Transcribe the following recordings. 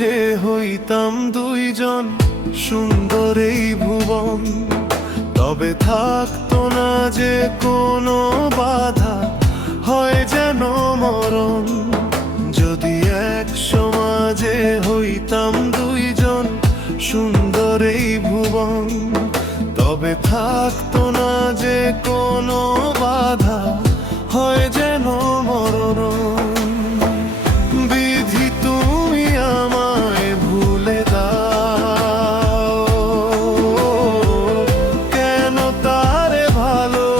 সমাজে হইতাম দুইজন, সুন্দর এই ভুবন। তবে থাকতো না যে কোনো বাধা, হয় যেন মরণ। যদি এক সমাজে হইতাম দুইজন, সুন্দর এই ভুবন। তবে থাকতো না যে কোনো বাধা, হয় যেন মরণ। বিধি তুমি আমায় ভুলে দাও, কেন তারে ভালোবাসিলাম।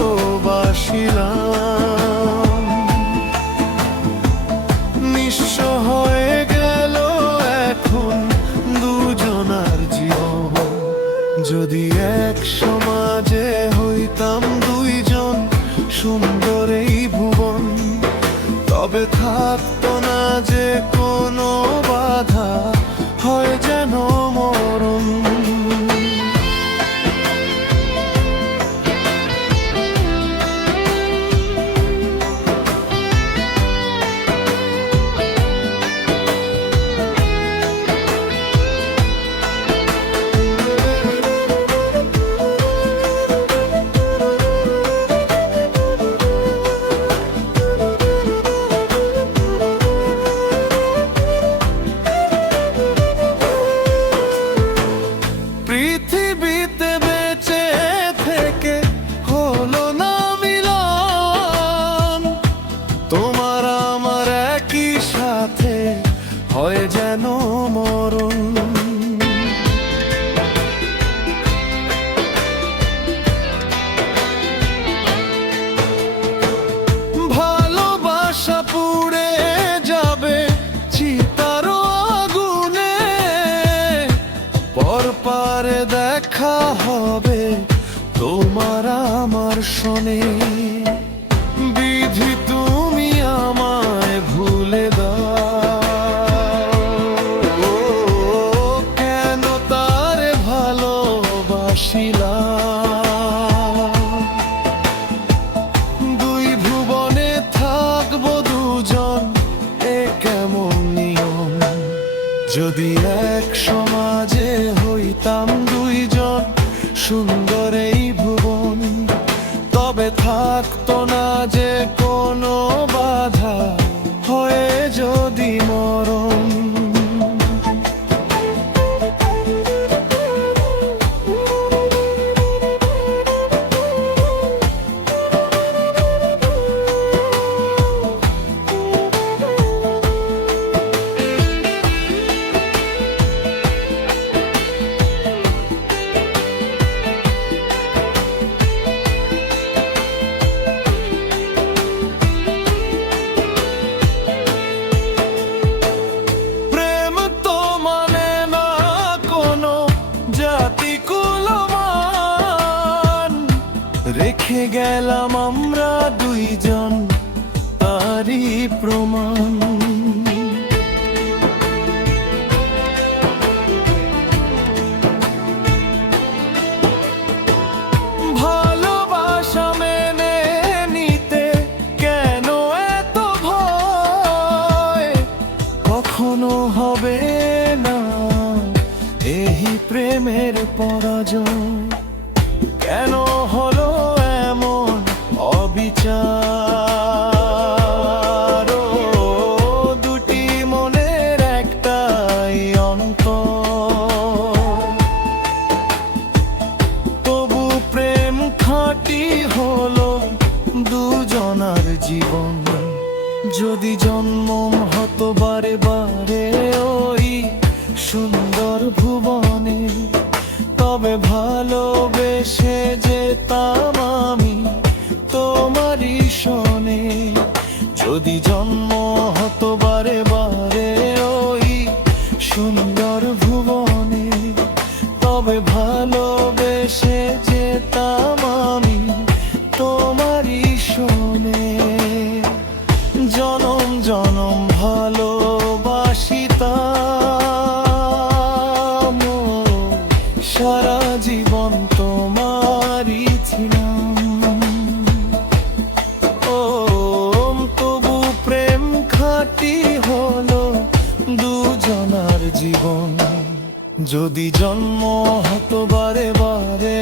নিঃস্ব হয়ে গেল এখন দুজনার জীবন। যদি এক সমাজে হইতাম দুইজন, সুন্দর এই ভুবন। তবে থাকতো না যে কোনো বাধা, হয় যেন মরণ। পৃথিবীতে বেঁচে থেকে হলো না মিলন, তোমার আমার একই সাথে হয় যেন মরণ। ভালোবাসা পুড়ে যাবে চিতারও আগুনে, পরপারে দেখা হবে তোমার আমার শোনে। বিধি তুমি আমায় ভুলে দাও, কেন তারে ভালোবাসিলাম। দুই ভুবনে থাকবো দুজন, এ কেমন নিয়ম। যদি এক সমাজে হইতাম দুইজন, সুন্দর এই ভুবন। তবে থাকতো না যে কোনো বাধা, হয়ে যদি মরণ। রেখে গেলাম আমরা দুইজন, তারই প্রমাণ। ভালোবাসা মেনে নিতে কেন এত ভয়, কখনো হবে না এই প্রেমের পরাজয়। কেন হলো এমন অবিচার, দুটি মনের একটাই অন্তর। তবু প্রেম খাঁটি হলো দুজনার জীবন। যদি জন্ম হতো বারে বারে ওই সুন্দর ভুবনে, তবে ভালোবেসে যেতাম আমি তোমারই শোনে। যদি জন্ম হতো বারে বারে ওই সুন্দর ভুবনে, তবে ভালোবেসে যেতাম আমি তোমারই শোনে। জনম জনম ভালোবাসিতাম। যদি জন্ম হতো বারে বারে